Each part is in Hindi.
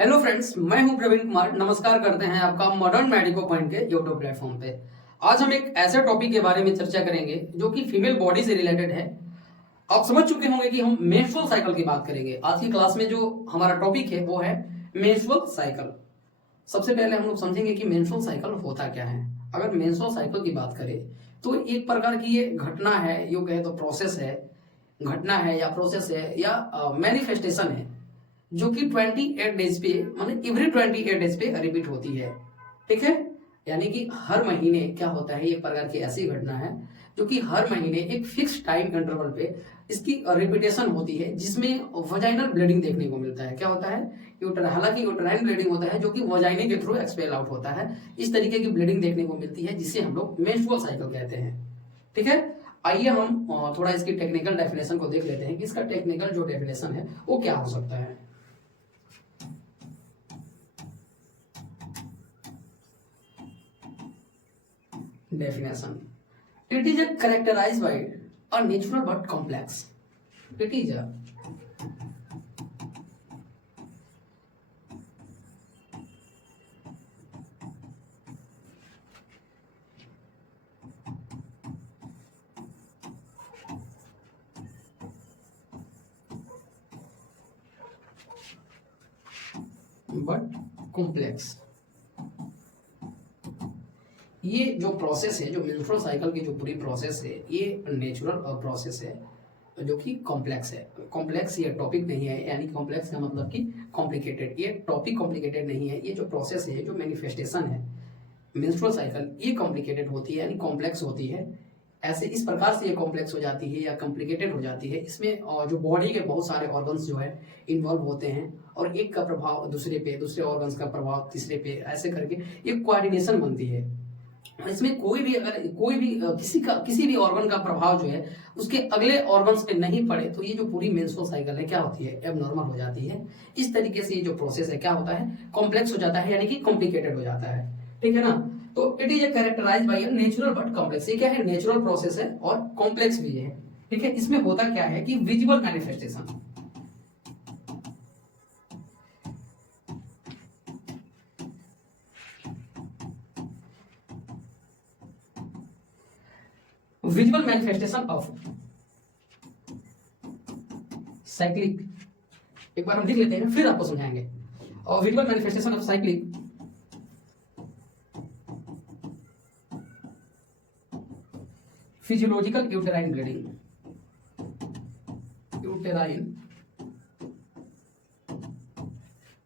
हेलो फ्रेंड्स, मैं हूं प्रवीण कुमार। नमस्कार करते हैं आपका मॉडर्न मेडिको पॉइंट के यूट्यूब प्लेटफॉर्म पे। आज हम एक ऐसे टॉपिक के बारे में चर्चा करेंगे जो कि फीमेल बॉडी से रिलेटेड है। आप समझ चुके होंगे कि हम मेंस्ट्रुअल साइकिल की बात करेंगे। आज की क्लास में जो हमारा टॉपिक है वो है मेंस्ट्रुअल साइकिल। सबसे पहले हम लोग समझेंगे कि मेंस्ट्रुअल साइकिल होता क्या है। अगर मेंस्ट्रुअल साइकिल की बात करें तो एक प्रकार की ये घटना है, यूं कहे तो प्रोसेस है, घटना है या प्रोसेस है या मैनिफेस्टेशन है जो कि 28 डेज पे मतलब एवरी 28 डेज पे रिपीट होती है। ठीक है, यानी कि हर महीने क्या होता है, एक प्रकार की ऐसी घटना है जो कि हर महीने एक फिक्स टाइम इंटरवल पे इसकी रिपीटेशन होती है जिसमें वजाइनल ब्लीडिंग देखने को मिलता है। क्या होता है, हालांकि यूटेराइन ब्लीडिंग होता है जो कि वजाइने के थ्रू एक्सपेल आउट होता है। इस तरीके की ब्लीडिंग देखने को मिलती है जिसे हम लोग मेंस्ट्रुअल साइकिल कहते हैं। ठीक है, आइए हम थोड़ा इसकी टेक्निकल डेफिनेशन को देख लेते हैं कि इसका टेक्निकल जो डेफिनेशन है वो क्या हो सकता है। Definition: it is characterized by a natural but complex. It is a but complex। ये जो प्रोसेस है, जो मेंस्ट्रुअल साइकिल की जो पूरी प्रोसेस है, ये नेचुरल प्रोसेस है जो कि कॉम्प्लेक्स है। कॉम्प्लेक्स ये टॉपिक नहीं है, यानी कॉम्प्लेक्स का मतलब कि कॉम्प्लिकेटेड। ये टॉपिक कॉम्प्लिकेटेड नहीं है। ये जो प्रोसेस है, जो मैनिफेस्टेशन है मेंस्ट्रुअल साइकिल, ये कॉम्प्लिकेटेड होती है यानी कॉम्प्लेक्स होती है। ऐसे इस प्रकार से ये कॉम्प्लेक्स हो जाती है या कॉम्प्लिकेटेड हो जाती है। इसमें जो बॉडी के बहुत सारे ऑर्गन्स जो है इन्वॉल्व होते हैं और एक का प्रभाव दूसरे पे, दूसरे ऑर्गन्स का प्रभाव तीसरे पे, ऐसे करके एक कोऑर्डिनेशन बनती है। इसमें कोई भी अगर किसी भी ऑर्गन का प्रभाव जो है उसके अगले ऑर्गन्स पे नहीं पड़े तो ये जो पूरी मेंस्ट्रुअल साइकिल है क्या होती है, एबनॉर्मल हो जाती है। इस तरीके से ये जो प्रोसेस है क्या होता है, कॉम्प्लेक्स हो जाता है यानी कि कॉम्प्लिकेटेड हो जाता है। ठीक है ना। तो it is characterize by natural but complex. ये क्या है, नेचुरल प्रोसेस है और कॉम्प्लेक्स भी है। ठीक है, इसमें होता क्या है कि visible manifestation, visual manifestation of cyclic. एक बार हम लिख लेते हैं फिर आपको समझाएंगे। और visual manifestation of cyclic physiological uterine bleeding, uterine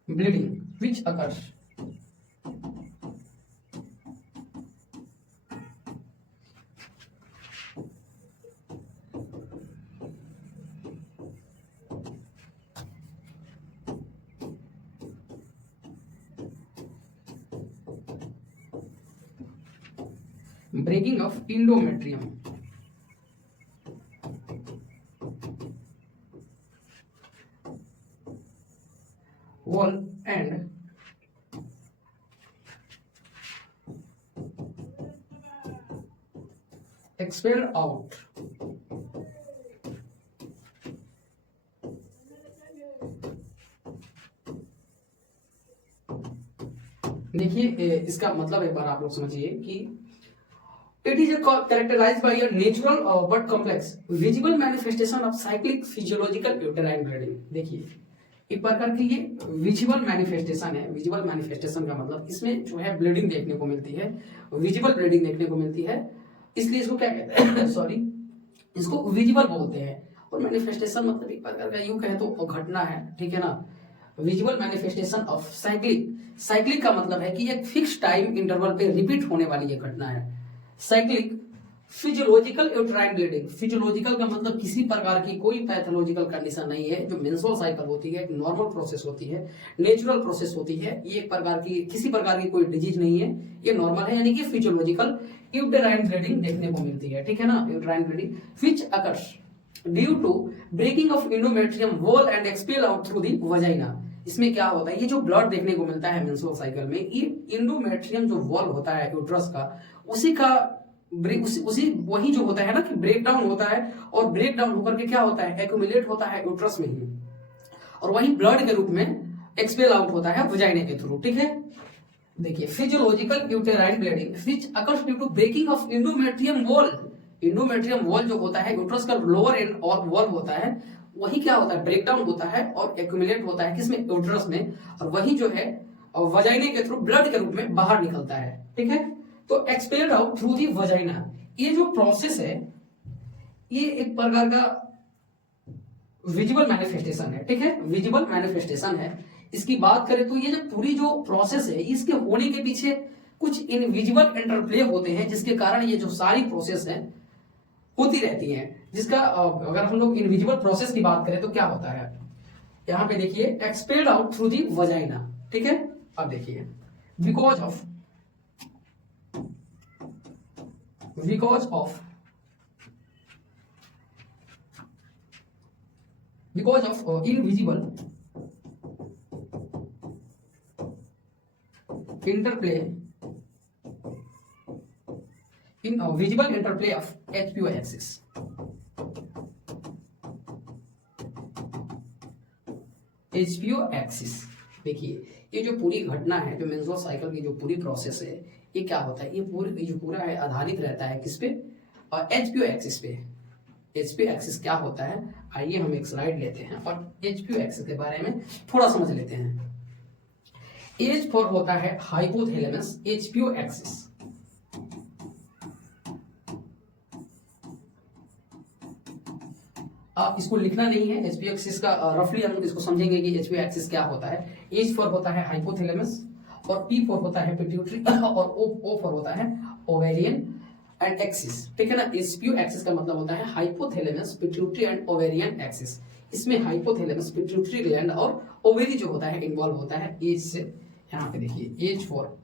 bleeding which occurs breaking of endometrium wall and expelled out देखिए इसका मतलब एक बार आप लोग समझिए कि it is characterized by a natural but complex visible manifestation of cyclic physiological uterine bleeding. देखिए एक प्रकार की ये विजिबल मैनिफेस्टेशन है। विजिबल मैनिफेस्टेशन का मतलब इसमें जो है ब्लीडिंग देखने को मिलती है, विजिबल ब्लीडिंग देखने को मिलती है, इसलिए इसको क्या कहते हैं सॉरी, इसको विजिबल बोलते हैं। और मैनिफेस्टेशन मतलब एक प्रकार का यूं कहे तो घटना है। ठीक है ना। Visual manifestation of cyclic, cyclic का मतलब है कि एक फिक्स टाइम इंटरवल पे रिपीट होने वाली ये घटना है। Cyclic physiological uterine bleeding, physiological का मतलब किसी प्रकार की कोई पैथोलॉजिकल कंडीशन नहीं है। जो मेंस्ट्रुअल साइकिल होती है एक नॉर्मल प्रोसेस होती है, नेचुरल प्रोसेस होती है। ये एक प्रकार की किसी प्रकार की कोई डिजीज नहीं है, ये नॉर्मल है यानी कि फिजियोलॉजिकल यूटेराइन ब्लीडिंग देखने को मिलती है। ठीक है ना, uterine bleeding which occurs due to breaking of endometrium wall and expel out through the vagina. इसमें क्या होता है, ये जो ब्लड देखने को मिलता है मेंस्ट्रुअल साइकिल में, ये एंडोमेट्रियम जो वॉल होता है यूट्रस का, उसी का उसी वही जो होता है ना कि ब्रेक डाउन होता है, और ब्रेक डाउन होकर के क्या होता है, एक्यूमुलेट होता है यूट्रस में ही, और वही ब्लड के रूप में एक्सपेल आउट होता है वजाइना के थ्रू, ठीक है। देखिए physiological uterine bleeding which occurs due to breaking of endometrium wall. Endometrium wall जो होता है यूट्रस का लोअर एंड और वॉल होता है, वही क्या होता है, ब्रेकडाउन होता है और एक्यूमुलेट होता है किसमें, यूट्रस में, और वही जो है वजाइना के थ्रू ब्लड के रूप में बाहर निकलता है, ठीक है। तो expelled out through the vagina, ये जो प्रोसेस है ये एक प्रकार का विजिबल मैनिफेस्टेशन है, ठीक है, विजिबल मैनिफेस्टेशन है। इसकी बात करें तो ये जो पूरी जो प्रोसेस है इसके होने के पीछे कुछ इनविजिबल इंटरप्ले होते हैं, जिसके कारण ये जो सारी प्रोसेस है होती रहती हैं। जिसका अगर हम लोग इनविजिबल प्रोसेस की बात करें तो क्या होता है, यहां पे देखिए expelled out through the vagina, ठीक है। अब देखिए because of invisible interplay in a visible interplay of HPO axis. HPO axis देखिए ये जो पूरी घटना है, जो मेंस्ट्रुअल साइकिल की जो पूरी प्रोसेस है, ये क्या होता है, ये जो पूरा है आधारित रहता है किस पे, और HPO एक्सिस पे। HPO एक्सिस क्या होता है, आइए हम एक स्लाइड लेते हैं और HPO एक्सिस के बारे में थोड़ा समझ लेते हैं। एज फॉर होता है हाइपोथैलेमस एचपीओ एक्सिस। आप इसको लिखना नहीं है, एचपीओ एक्सिस का रफली हम इसको समझेंगे कि एचपीओ एक्सिस क्या होता है। एज फॉर होता है हाइपोथैलेमस, और पी फॉर होता है पिट्यूटरी, और ओ फॉर होता है ओवेरियन एंड एक्सिस, ठीक है ना। एचपीओ एक्सिस का मतलब होता है hypothalamus pituitary and ovarian axis. इसमें हाइपोथैलेमस पिट्यूटरी ग्लैंड और ओवेरी जो होता है इन्वॉल्व होता है एज से। यहाँ पे देखिए एज फॉर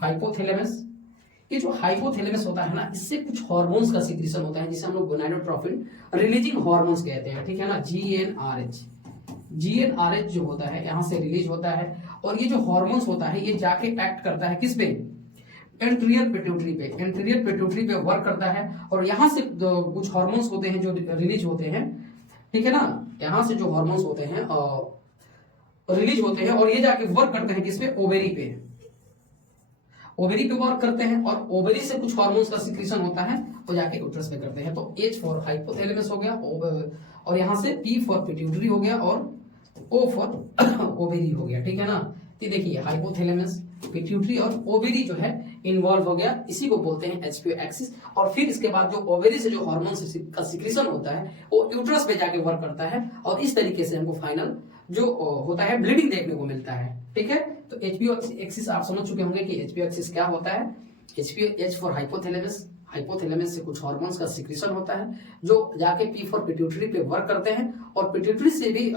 हाइपोथैलेमस, ये जो हाइपोथैलेमस होता है ना, इससे कुछ हार्मोन्स का सिक्रीशन होता है जिसे हम लोग गोनाडोट्रोपिन रिलीजिंग हार्मोन्स कहते हैं, ठीक है ना। जीएनआरएच जो होता है यहाँ से रिलीज होता है, और ये जो हार्मोन्स होता है ये जाके एक्ट करता है किस पे, एंटीरियर पिट्यूटरी पे वर्क करता है, और यहाँ से कुछ हार्मोन्स होते हैं जो रिलीज होते हैं, ठीक है ना। यहाँ से जो हार्मोन्स होते हैं रिलीज होते हैं और ये जाके वर्क करते हैं किसपे, ओवेरी पे वर्क करते हैं, और ओवेरी से कुछ हार्मोन्स का सिक्रीशन होता है वो जाके यूट्रस पे करते हैं। तो एच फॉर हाइपोथैलेमस हो गया, और यहाँ से पी फॉर पिट्यूटरी हो गया, और ओ फॉर ओवेरी हो गया, ठीक है ना। तो देखिए हाइपोथैलेमस, पिट्यूटरी और ओवेरी जो है इन्वॉल्व हो गया, इसी को बोलते हैं एचपीओ एक्सिस। और फिर इसके बाद जो ओवेरी से जो हार्मोन्स का सिक्रीशन होता है वो यूट्रस पे जाके वर्क करता है, और इस तरीके से हमको फाइनल जो होता है ब्लीडिंग देखने को मिलता है, ठीक है। तो एचपीओ एक्सिस आप समझ चुके होंगे कि एचपीओ एक्सिस क्या होता है। एचपीओ एच फॉर हाइपोथैलेमस से कुछ हार्मोन्स का सिक्रीशन होता है जो जाके पी फॉर पिट्यूटरी पे वर्क करते हैं, और पिट्यूटरी से भी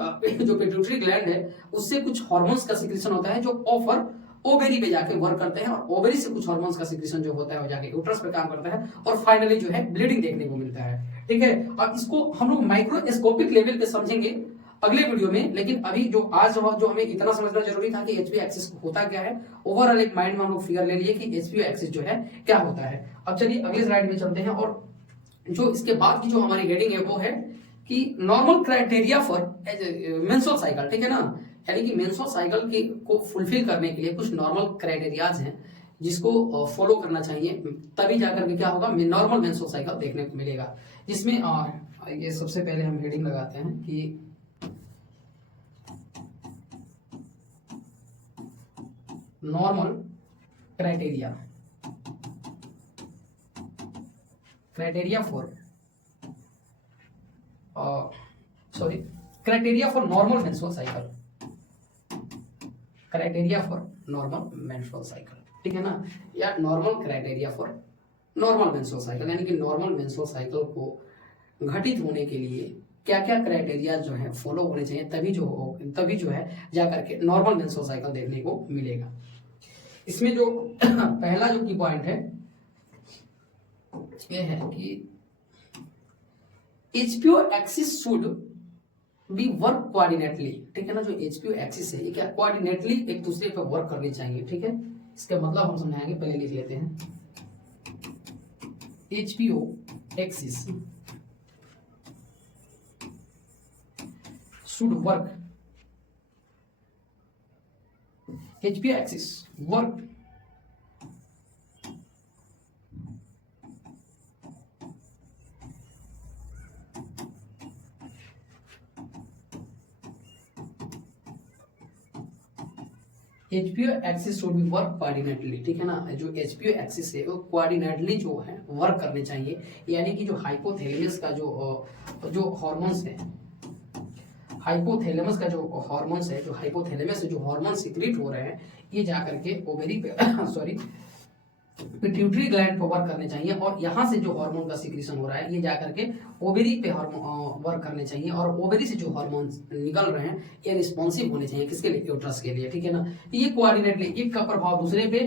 जो पिट्यूटरी ग्लैंड है उससे कुछ हार्मोन्स का सिक्रीशन होता है जो ओ फॉर ओवेरी पे जाके वर्क करते हैं, और ओवेरी से कुछ हार्मोन्स का सिक्रीशन जो होता है वो जाके यूट्रस पे काम करता है, और फाइनली जो है ब्लीडिंग देखने को मिलता है, ठीक है। अब इसको हम लोग माइक्रोस्कोपिक लेवल पे समझेंगे अगले वीडियो में, लेकिन अभी जो आज जो हमें इतना समझना जरूरी था कि एचपीओ एक्सिस होता क्या है, ओवरऑल एक माइंड में हम लोग फिगर ले लिए कि एचपीओ एक्सिस जो है क्या होता है। अब चलिए अगले स्लाइड में चलते हैं, और जो इसके बाद की जो हमारी हेडिंग है वो है कि normal criteria for menstrual cycle, ठीक है ना। यानी कि मेंस्ट्रुअल साइकिल की को फुलफिल करने के लिए कुछ नॉर्मल क्राइटेरियाज हैं जिसको फॉलो करना चाहिए, तभी जाकर के क्या होगा, नॉर्मल मेंस्ट्रुअल साइकिल देखने को मिलेगा। जिसमें ये सबसे पहले हम हेडिंग लगाते हैं कि normal criteria for criteria for normal menstrual cycle, ठीक है ना, या normal criteria for normal menstrual cycle. यानी कि नॉर्मल मेंस्ट्रुअल साइकिल को घटित होने के लिए क्या क्या क्राइटेरिया जो है फॉलो होने चाहिए, तभी जो है जाकर के नॉर्मल मेंस्ट्रुअल साइकिल देखने को मिलेगा। इसमें जो पहला जो की पॉइंट है ये है कि HPO axis should be work coordinately, ठीक है ना। जो एचपीओ एक्सिस है ये क्या कोऑर्डिनेटली एक दूसरे पर वर्क करनी चाहिए, ठीक है। इसका मतलब हम समझाएंगे, पहले लिख लेते हैं। HPO axis should work, HPA axis work HPO axis should be work coordinately, ठीक है ना। जो एचपीओ एक्सिस है वो कोऑर्डिनेटली जो है वर्क करने चाहिए, यानी कि जो हाइपोथैलेमस का जो हॉर्मोन्स है, हाइपोथैलेमस का जो हॉर्मोन्स है, जो हाइपोथैलेमस से जो हॉर्मोन सिक्रीट हो रहे हैं, ये जाकर के ओवेरी पे सॉरी पिट्यूटरी ग्लैंड पर वर्क करने चाहिए, और यहाँ से जो हार्मोन का सिक्रीशन हो रहा है ये जाकर के ओवेरी पे वर्क करने चाहिए, और ओवेरी से जो हार्मोन निकल रहे हैं ये रिस्पॉन्सिव होने चाहिए, किसके लिए, यूट्रस के लिए, ठीक है ना। ये कोऑर्डिनेटली एक का प्रभाव दूसरे पे,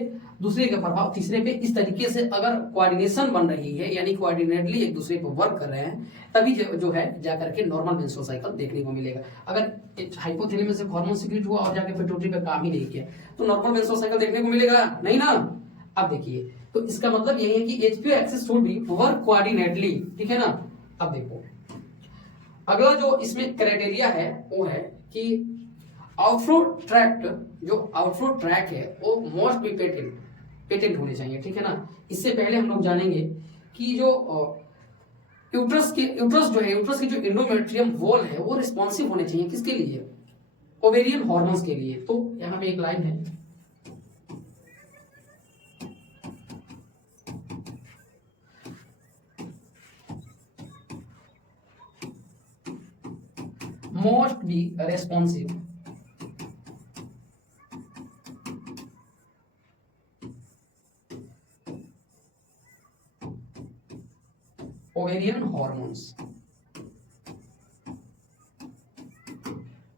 दूसरे का प्रभाव तीसरे पे, इस तरीके से अगर कोऑर्डिनेशन बन रही है, यानी कोऑर्डिनेटली एक दूसरे पर वर्क कर रहे हैं, तभी जो है जाकर के नॉर्मल मेंस्ट्रुअल साइकिल देखने को मिलेगा। अगर हाइपोथैलेमस से हार्मोन सिक्रीट हुआ और जाके पिट्यूटरी पे काम ही नहीं किया तो नॉर्मल मेंस्ट्रुअल साइकिल देखने को मिलेगा नहीं ना। अब देखिए, तो इसका मतलब यही है कि HPO axis should be work coordinately, ठीक है ना। अब देखो अगला जो इसमें क्राइटेरिया है वो है कि आउटफ्लो ट्रैक्ट, जो आउटफ्लो ट्रैक है वो मोस्ट बी पेटेंट होने चाहिए, ठीक है ना। इससे पहले हम लोग जानेंगे कि जो यूट्रस जो है, यूट्रस की जो एंडोमेट्रियम वॉल है वो रिस्पॉन्सिव होने चाहिए, किसके लिए, ओवेरियन हार्मोन्स के लिए। तो यहाँ पे एक लाइन है, must be responsive ovarian hormones,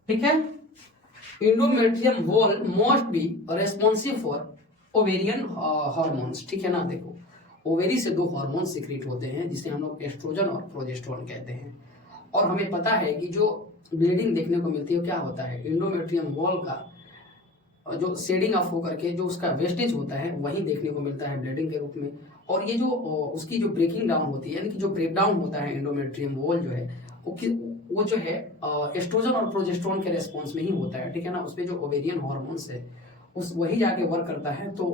ठीक है। endometrium wall must be responsive for ovarian hormones, ठीक है ना। देखो ओवेरी से दो हार्मोन सिक्रीट होते हैं जिसे हम लोग एस्ट्रोजन और प्रोजेस्टेरोन कहते हैं, और हमें पता है कि जो ब्लीडिंग देखने को मिलती है क्या होता है, एंडोमेट्रियम वॉल का जो शेडिंग ऑफ होकर के जो उसका वेस्टेज होता है वही देखने को मिलता है ब्लीडिंग के रूप में, और ये जो उसकी जो ब्रेकिंग डाउन होती है, यानी कि जो ब्रेक डाउन होता है एंडोमेट्रियम वॉल जो है वो जो है एस्ट्रोजन और प्रोजेस्टेरोन के रेस्पॉन्स में ही होता है, ठीक है ना। उसमें जो ओवेरियन हार्मोन्स है उस वही जाके वर्क करता है, तो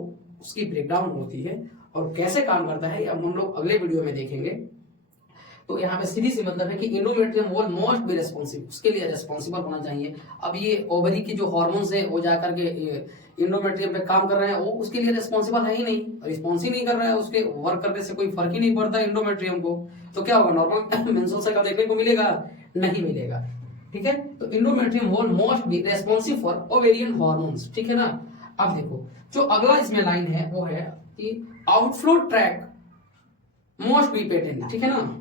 उसकी ब्रेकडाउन होती है, और कैसे काम करता है अब हम लोग अगले वीडियो में देखेंगे। तो यहाँ पे सीधी सी मतलब है कि endometrium wall must be responsive, उसके लिए रेस्पॉन्सिबल होना चाहिए। अब ये ओवरी की जो हार्मोन्स है वो जाकर के एंडोमेट्रियम पे काम कर रहे हैं, वो उसके लिए रेस्पॉन्सिबल है ही नहीं, रिस्पॉन्स ही नहीं कर रहा है, उसके वर्क करने से कोई फर्क ही नहीं पड़ता एंडोमेट्रियम को, तो क्या होगा, नॉर्मल मेंस्ट्रुअल साइकिल देखने को मिलेगा नहीं मिलेगा, ठीक है। तो endometrium wall must be responsive for ovarian hormones, ठीक है ना। अब देखो जो अगला इसमें लाइन है वो है कि outflow track must be patent, ठीक है ना।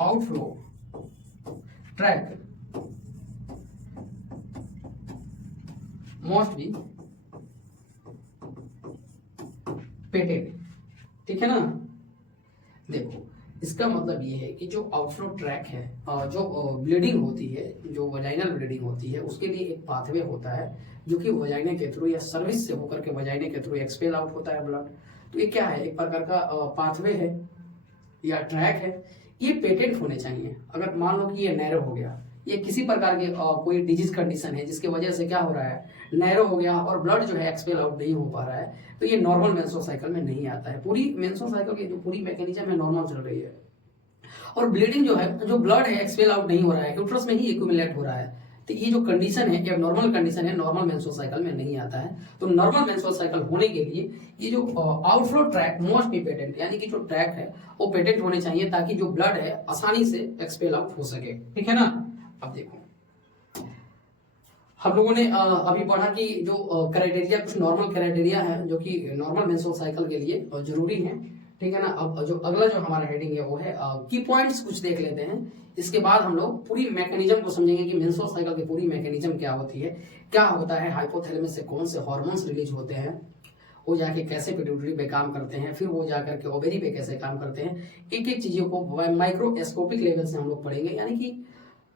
Outflow track must be patent, ठीक है ना। देखो इसका मतलब ये है कि जो आउटफ्लो ट्रैक है, जो ब्लीडिंग होती है, जो वजाइनल ब्लीडिंग होती है, उसके लिए एक पाथवे होता है जो कि वजाइना के थ्रू या सर्विस से होकर के वजाइना के थ्रू एक्सपेल आउट होता है ब्लड। तो ये क्या है, एक प्रकार का पाथवे है या ट्रैक है, ये पेटेंट होने चाहिए। अगर मान लो कि ये नैरो हो गया, ये किसी प्रकार की कोई डिजीज कंडीशन है जिसकी वजह से क्या हो रहा है, नैरो हो गया और ब्लड जो है एक्सपेल आउट नहीं हो पा रहा है, तो ये नॉर्मल मेंस्ट्रुअल साइकिल में नहीं आता है। पूरी मेंस्ट्रुअल साइकिल की जो पूरी मैकेनिज्म है नॉर्मल चल रही है, और ब्लीडिंग जो है, जो ब्लड है एक्सपेल आउट नहीं हो रहा है, यूट्रस में ही एक्यूमुलेट हो रहा है, तो ये जो कंडीशन है ये नॉर्मल कंडीशन है, नॉर्मल मेंस्ट्रुअल साइकिल में नहीं आता है। तो नॉर्मल मेंस्ट्रुअल साइकिल होने के लिए ये जो outflow track must be patent, यानी कि जो ट्रैक है वो पेटेंट होने चाहिए ताकि जो ब्लड है आसानी से एक्सपेल आउट हो सके, ठीक है ना। अब देखो हम लोगों ने अभी पढ़ा कि जो क्राइटेरिया, कुछ नॉर्मल क्राइटेरिया है जो कि नॉर्मल मेंस्ट्रुअल साइकिल के लिए जरूरी है, ठीक है ना। अब जो अगला जो हमारा हेडिंग है वो है की पॉइंट्स कुछ देख लेते हैं। इसके बाद हम लोग पूरी मैकेनिज्म को समझेंगे कि मेंस्ट्रुअल साइकिल की पूरी मैकेनिज्म क्या होती है, क्या होता है, हाइपोथैलेमस से कौन से हार्मोन्स रिलीज होते हैं, वो जाके कैसे पिट्यूटरी पे काम करते हैं, फिर वो जाकर के ओवेरी पे कैसे काम करते हैं, एक एक चीजों को माइक्रोस्कोपिक लेवल से हम लोग पढ़ेंगे, यानी कि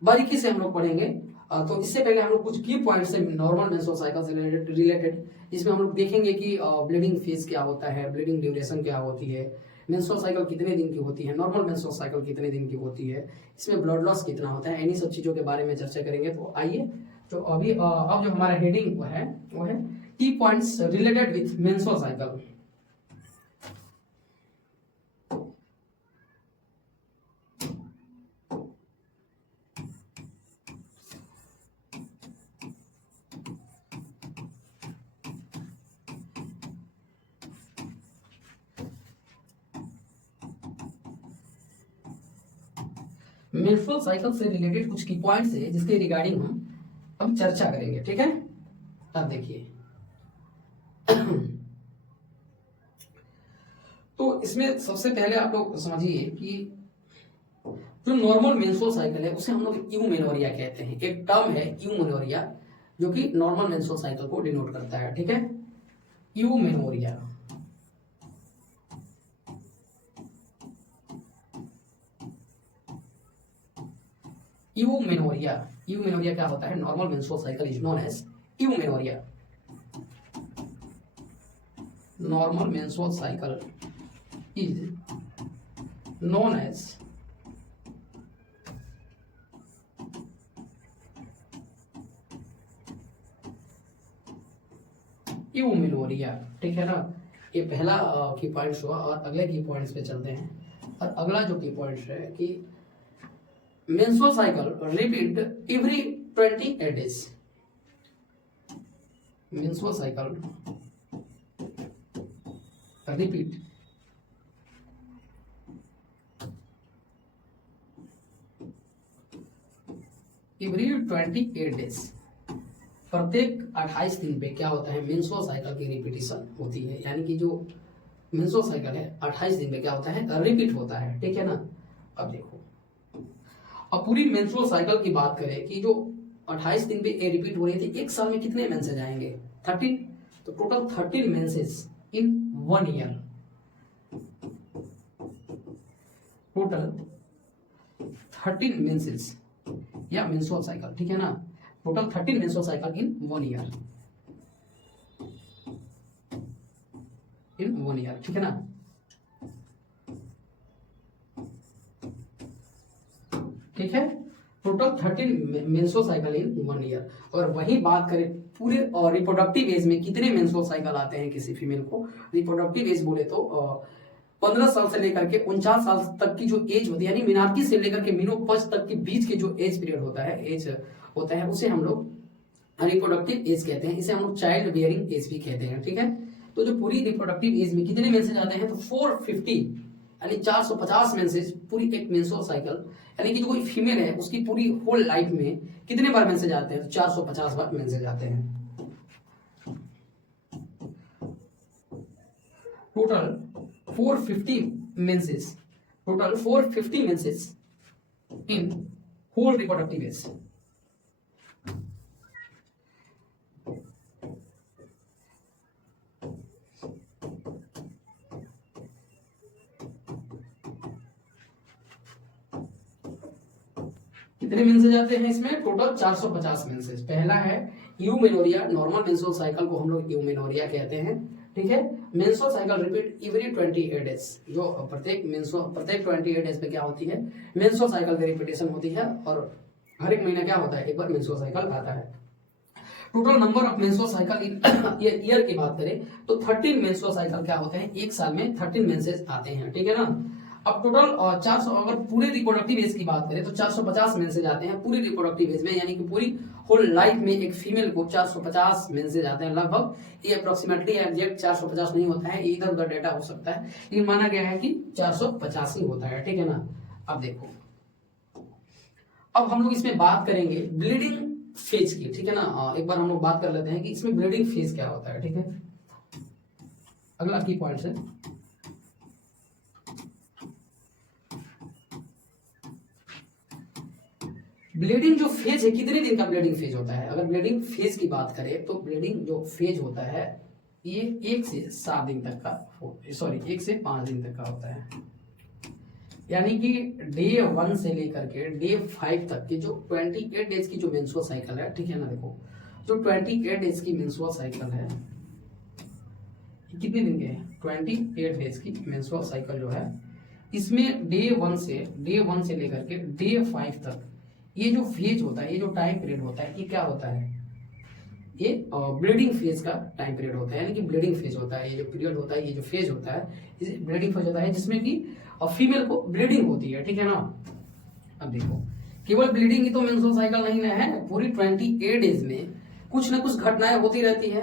बारीकी से हम लोग पढ़ेंगे। तो इससे पहले हम लोग कुछ की पॉइंट्स है नॉर्मल मेंस्ट्रुअल साइकिल से रिलेटेड, जिसमें हम लोग देखेंगे कि ब्लीडिंग फेज क्या होता है, ब्लीडिंग ड्यूरेशन क्या होती है, मेंस्ट्रुअल साइकिल कितने दिन की होती है, नॉर्मल मेंस्ट्रुअल साइकिल कितने दिन की होती है, इसमें ब्लड लॉस कितना होता है, इन्हीं सब चीज़ों के बारे में चर्चा करेंगे। तो आइए, तो अभी अब जो हमारा हेडिंग वो है की points related with menstrual cycle. Menstrual cycle से रिलेटेड कुछ की पॉइंट्स है जिसके रिगार्डिंग हम अब चर्चा करेंगे, ठीक है। अब देखिए तो इसमें सबसे पहले आप लोग समझिए कि जो नॉर्मल मेंस्ट्रुअल साइकिल है उसे हम लोग यूमेनोरिया कहते हैं। एक टर्म है यूमेनोरिया जो कि नॉर्मल मेंस्ट्रुअल साइकिल को डिनोट करता है, ठीक है। यूमेनोरिया, यूमेनोरिया, यूमेनोरिया क्या होता है, normal menstrual cycle is known as eumenorrhea. Normal menstrual cycle is known as eumenorrhea, ठीक है ना। ये पहला की पॉइंट्स हुआ और अगले की पॉइंट्स पे चलते हैं। और अगला जो की पॉइंट्स है कि menstrual cycle repeat every 28 days. Menstrual cycle repeat every 28 days. प्रत्येक 28 दिन पे क्या होता है, मेंस्ट्रुअल साइकिल की रिपीटिशन होती है। यानी कि जो मेंस्ट्रुअल साइकिल है 28 दिन पे क्या होता है, रिपीट होता है, ठीक है ना। अब देखो, अब पूरी मेंस्ट्रुअल साइकिल की बात करें कि जो 28 दिन पे ये रिपीट हो रही थी, एक साल में कितने मेंसेज आएंगे, 13। तो टोटल 13 मेंसेज इन 1 ईयर, टोटल 13 मेंसेज या मेंस्ट्रुअल साइकिल, ठीक है ना। Total 13 menstrual cycle in 1 year, in 1 year, ठीक है ना। ठीक है, total 13 menstrual cycle in 1 year. और वही बात करें पूरे रिप्रोडक्टिव एज में कितने मेंस्ट्रुअल साइकिल आते हैं किसी फीमेल को, रिप्रोडक्टिव एज बोले तो 15 साल से लेकर के 49 साल तक की जो एज होती है, यानी मिनार्की से लेकर के मेनोपॉज तक के बीच के जो एज पीरियड होता है, उसे हम लोग रिप्रोडक्टिव एज कहते हैं। इसे हम लोग चाइल्ड बियरिंग एज भी कहते हैं, ठीक है। तो जो पूरी रिप्रोडक्टिव एज में कितने मेंसेज आते हैं, तो 450 यानी 450 मेंसेज पूरी एक मेंस्ट्रुअल साइकिल, यानी कि जो कोई फीमेल है उसकी पूरी होल लाइफ में कितने बार मेंसेज आते हैं, तो 450 बार मेंसेज आते हैं। Total 450 menses, total 450 menses in whole reproductive age. कितने मेंसेज आते हैं इसमें, टोटल 450 मेंसेज। पहला है यूमेनोरिया, नॉर्मल मेंस्ट्रुअल साइकिल को हम लोग यूमेनोरिया कहते हैं, ठीक है। Menstrual cycle repeat every 28 days, जो प्रत्येक 28 डेज पे क्या होती है, मेंस्ट्रुअल साइकिल की रिपीटेशन होती है। और हर एक महीना क्या होता है, एक बार मेंस्ट्रुअल साइकिल आता है। Total number of menstrual cycle year की बात करें तो 13 मेंस्ट्रुअल साइकिल क्या होते हैं, एक साल में 13 मेंसेज आते हैं, ठीक है ना। अब टोटल 400, अगर पूरे रिप्रोडक्टिव एज की बात करें तो 450 मेंसेज आते हैं पूरी रिप्रोडक्टिव एज में, यानी कि पूरी होल लाइफ में एक फीमेल को 450 मेंसेज आते हैं लगभग। ये अप्रोक्सीमेटली एग्जैक्ट 450 नहीं होता है, इधर उधर डेटा हो सकता है, लेकिन माना गया है कि 450 ही होता है, ठीक है ना। अब देखो, अब हम लोग इसमें बात करेंगे ब्लीडिंग फेज की, ठीक है ना। एक बार हम लोग बात कर लेते हैं कि इसमें ब्लीडिंग फेज क्या होता है, ठीक है। अगला की पॉइंट है ब्लीडिंग जो फेज है, कितने दिन का ब्लीडिंग फेज होता है। अगर ब्लीडिंग फेज की बात करें तो ब्लीडिंग जो फेज होता है ये 1 से 7 दिन तक का, सॉरी 1 से 5 दिन तक का होता है। यानी कि डे 1 से लेकर के डे 5 तक की जो 28 डेज की जो मेंस्ट्रुअल साइकिल है, ठीक है ना। देखो, जो 28 डेज की मेंस्ट्रुअल साइकिल है कितने दिन के हैं, 28 डेज की मेंस्ट्रुअल साइकिल जो है, इसमें डे 1 से लेकर के डे 5 तक ये जो फेज होता है, ये जो टाइम पीरियड होता है, ये क्या होता है, ये ब्लीडिंग फेज का टाइम पीरियड होता है, यानी कि ब्लीडिंग फेज होता है। ये जो पीरियड होता है, ये जो फेज होता है, ये ब्लीडिंग फेज होता है, जिसमें कि फीमेल को ब्लीडिंग होती है, ठीक है ना। अब देखो, केवल ब्लीडिंग ही तो मेंस्ट्रुअल साइकिल नहीं है, पूरी 28 डेज में कुछ ना कुछ घटनाएं होती रहती है।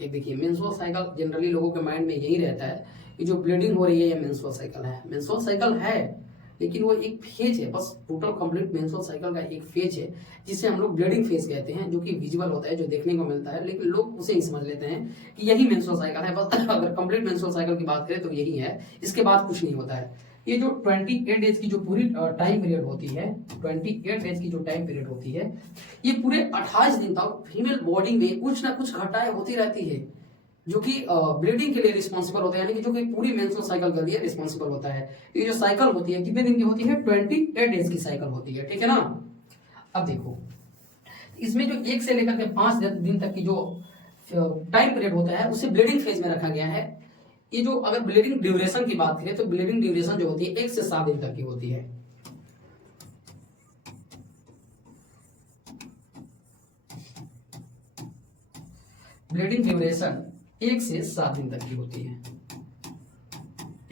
एक देखिए, मेंस्ट्रुअल साइकिल जनरली लोगों के माइंड में यही रहता है कि जो ब्लीडिंग हो रही है ये मेंस्ट्रुअल साइकिल है। मेंस्ट्रुअल साइकिल है, लेकिन वो एक फेज है, बस टोटल कंप्लीट मेंस्ट्रुअल साइकिल का एक फेज है, जिसे हम लोग ब्लीडिंग फेज कहते हैं, जो कि विजुअल होता है, जो देखने को मिलता है, लेकिन लोग उसे ही समझ लेते हैं कि यही मेंस्ट्रुअल साइकिल है। बस अगर कंप्लीट मेंस्ट्रुअल साइकिल की बात करें तो यही है, इसके बाद कुछ नहीं होता है। ये जो 28 डेज की जो पूरी टाइम पीरियड होती है, 28 डेज की जो टाइम पीरियड होती है, ये पूरे 28 दिन तक फीमेल बॉडी में कुछ ना कुछ घटनाएं होती रहती है, जो कि ब्लीडिंग के लिए रिस्पॉन्सिबल होता है, यानी कि जो कि पूरी मेंस्ट्रुअल साइकिल के लिए रिस्पॉन्सिबल होता है। ये जो साइकिल होती है कितने दिन की होती है, 28 डेज की साइकिल होती है, ठीक है ना। अब देखो, इसमें जो 1 से लेकर के 5 दिन तक की जो टाइम पीरियड होता है, उसे ब्लीडिंग फेज में रखा गया है। ये जो अगर ब्लीडिंग ड्यूरेशन की बात करें तो ब्लीडिंग ड्यूरेशन जो होती है 1 से 7 दिन तक की होती है। ब्लीडिंग ड्यूरेशन 1 से 7 दिन तक की होती है,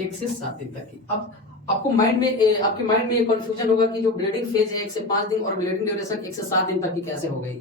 1 से 7 दिन तक की। अब आपको माइंड में आपके माइंड में ये कंफ्यूजन होगा कि जो ब्लीडिंग फेज है 1 से 5 दिन और ब्लीडिंग ड्यूरेशन 1 से 7 दिन तक की कैसे हो गई।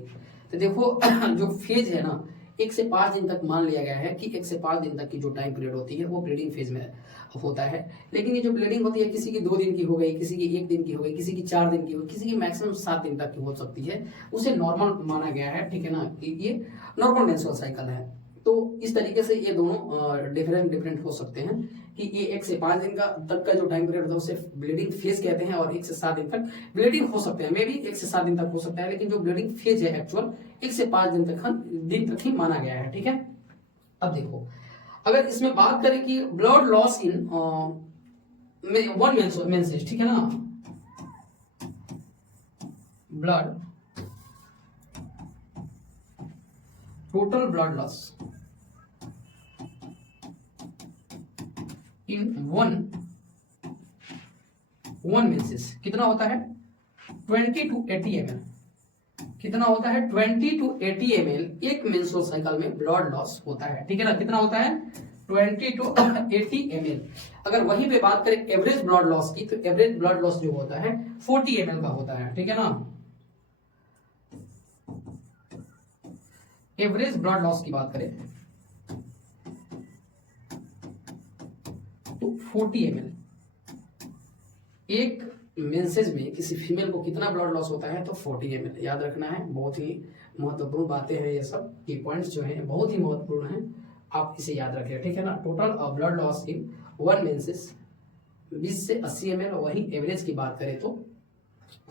तो देखो जो फेज है ना, 1 से 5 दिन तक मान लिया गया है कि 1 से 5 दिन तक की जो टाइम पीरियड होती है वो ब्लीडिंग फेज में होता है। लेकिन ये जो ब्लीडिंग होती है, किसी की 2 दिन की हो गई, किसी की 1 दिन की हो गई, किसी की 4 दिन की हो गई, किसी की मैक्सिमम 7 दिन तक की हो सकती है, उसे नॉर्मल माना गया है, ठीक है ना, कि ये नॉर्मल मेंस्ट्रुअल साइकिल है। तो इस तरीके से ये दोनों डिफरेंट हो सकते हैं कि ये 1 से 5 दिन का तक का जो टाइम पीरियड होता है उसे ब्लीडिंग फेज कहते हैं, और 1 से 7 दिन तक ब्लीडिंग हो सकते हैं, मे भी 1 से 7 दिन तक हो सकता है, लेकिन जो ब्लीडिंग फेज है एक्चुअल 1 से 5 दिन तक ही माना गया है, ठीक है। अब देखो, अगर इसमें बात करें कि blood loss in one menses, ठीक है ना, blood total blood loss in one menses कितना होता है, 20 to 80 ml। कितना होता है, 20 to 80 ml एक मेंस्ट्रुअल साइकिल में ब्लड लॉस होता है, ठीक है ना। कितना होता है, 20 to 80 ml। अगर वहीं पे बात करें एवरेज ब्लड लॉस की, तो एवरेज ब्लड लॉस जो होता है 40 ml का होता है, ठीक है ना। एवरेज ब्लड लॉस की बात करें तो 40 ml। एक मेंसेज में किसी फीमेल को कितना ब्लड लॉस होता है, तो 40 ml याद रखना है। बहुत ही महत्वपूर्ण बातें हैं ये सब, ये पॉइंट्स जो हैं बहुत ही महत्वपूर्ण हैं, आप इसे याद रखें, ठीक है ना। Total blood loss in one message 20 से 80 ml, और वही एवरेज की बात करें तो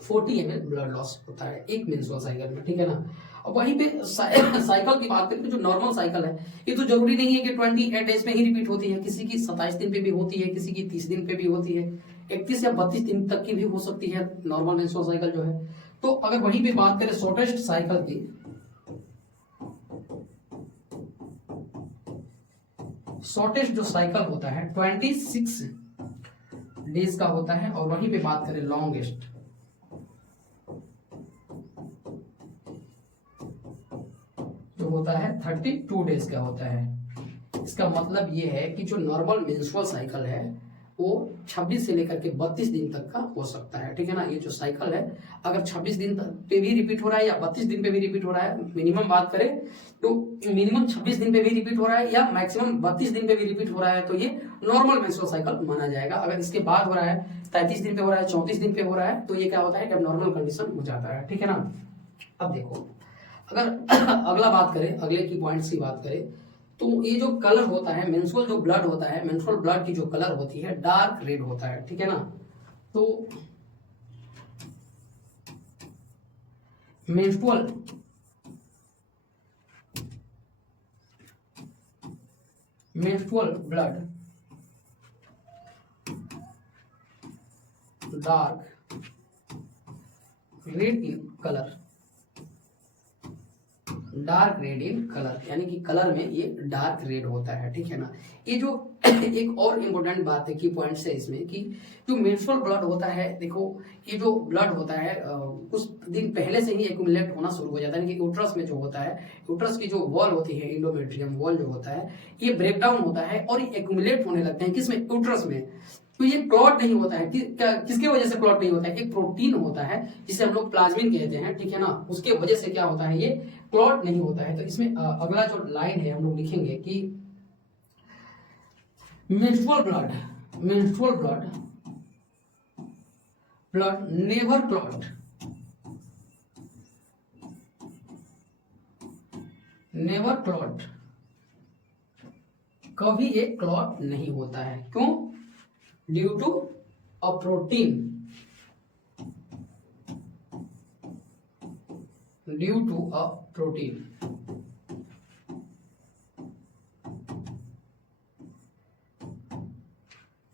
40 ml ब्लड लॉस होता है एक मेंस्ट्रुअल साइकिल में, ठीक है ना। और वहीं पे साइकिल की बात करें तो जो नॉर्मल साइकिल है, ये तो जरूरी नहीं है कि 28 डेज में ही रिपीट होती है, किसी की 27 दिन पे भी होती है, किसी की 30 दिन पे भी होती है, 31 या 32 दिन तक की भी हो सकती है नॉर्मल मेंस्ट्रुअल साइकिल जो है। तो अगर वहीं पे बात करें शॉर्टेस्ट साइकिल की, शॉर्टेस्ट जो साइकिल होता है 26 डेज का होता है, और वहीं पे बात करें लॉन्गेस्ट जो होता है 32 डेज का होता है। इसका मतलब ये है कि जो नॉर्मल मेंस्ट्रुअल साइकिल है वो 26 से लेकर के 32 दिन तक का हो सकता है, ठीक है ना। ये जो साइकिल है अगर 26 दिन पे भी रिपीट हो रहा है या 32 दिन पे भी रिपीट हो रहा है, मिनिमम बात करें तो मिनिमम 26 दिन पे भी रिपीट हो रहा है या मैक्सिमम 32 दिन पे भी रिपीट हो रहा है, तो ये नॉर्मल मेंस्ट्रुअल साइकिल माना जाएगा। अगर इसके बाद हो रहा है 33 दिन पे हो रहा है, 34 दिन पे हो रहा है, तो ये क्या होता है, एबनॉर्मल कंडीशन हो जाता है, ठीक है ना। अब देखो, अगर अगला बात करें, अगले की पॉइंट्स की बात करें, तो ये जो कलर होता है मेंस्ट्रुअल जो ब्लड होता है, मेंस्ट्रुअल ब्लड की जो कलर होती है डार्क रेड होता है, ठीक है ना। तो menstrual blood dark red in colour, dark red in colour, यानी कि कलर में ये डार्क रेड होता है, ठीक है ना। ये जो एक और इम्पोर्टेंट बात है, की पॉइंट्स है इसमें, कि जो मेंस्ट्रुअल ब्लड होता है, देखो ये जो ब्लड होता है कुछ दिन पहले से ही एक्यूमुलेट होना शुरू हो जाता है, कि यूट्रस में जो होता है, यूट्रस की जो वॉल होती है, इंडोमेट्रियम वॉल जो होता है, ये ब्रेक डाउन होता है और ये एक्यूमुलेट होने लगते हैं किसमें, यूट्रस में। तो ये क्लॉट नहीं होता है, किसके वजह से क्लॉट नहीं होता है, एक प्रोटीन होता है जिसे हम लोग प्लाज्मिन कहते हैं, ठीक है ना, उसके वजह से क्या होता है, ये क्लॉट नहीं होता है। तो इसमें अगला जो लाइन है हम लोग लिखेंगे कि मेंस्ट्रुअल ब्लड नेवर क्लॉट, कभी एक क्लॉट नहीं होता है। क्यों? Due to a protein,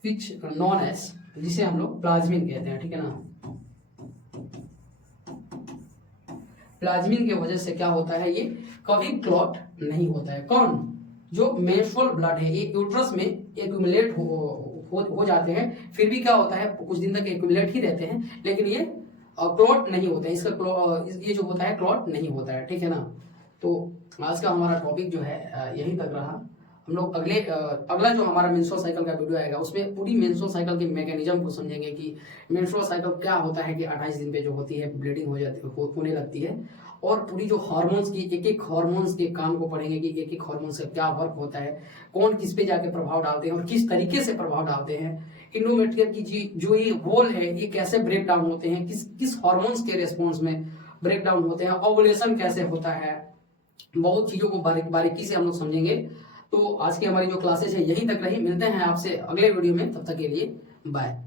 which known as, जिसे हम लोग प्लाज्मिन कहते हैं, ठीक है ना। प्लाज्मिन के वजह से क्या होता है, ये कभी क्लॉट नहीं होता है। कौन? जो मेंस्ट्रुअल ब्लड है, ये यूट्रस में एक्यूमुलेट हो जाते हैं, फिर भी क्या होता है, कुछ दिन तक एक्यूमुलेट ही रहते हैं, लेकिन ये क्लॉट नहीं होते हैं। इसका ये जो होता है क्लॉट नहीं होता है, ठीक है ना। तो आज का हमारा टॉपिक जो है यहीं तक रहा। हम लोग अगला जो हमारा मेंस्ट्रुअल साइकिल का वीडियो आएगा, उसमें पूरी मेंस्ट्रुअल साइकिल के मैकेनिज्म को समझेंगे कि मेंस्ट्रुअल साइकिल क्या होता है, कि 28 दिन पे जो होती है ब्लीडिंग होने लगती है, और पूरी जो हार्मोन्स की एक हार्मोन्स के काम को पढ़ेंगे कि एक हार्मोन्स का क्या वर्क होता है, कौन किस पे जाके प्रभाव डालते हैं और किस तरीके से प्रभाव डालते हैं, इंडोमेट्रियम की जो ये वॉल है ये कैसे ब्रेक डाउन होते हैं, किस हार्मोन्स के रेस्पॉन्स में ब्रेक डाउन होते हैं, ओवुलेशन कैसे होता है, बहुत चीजों को बारीकी से हम लोग समझेंगे। तो आज की हमारी जो क्लासेस है यहीं तक रही। मिलते हैं आपसे अगले वीडियो में, तब तक के लिए बाय।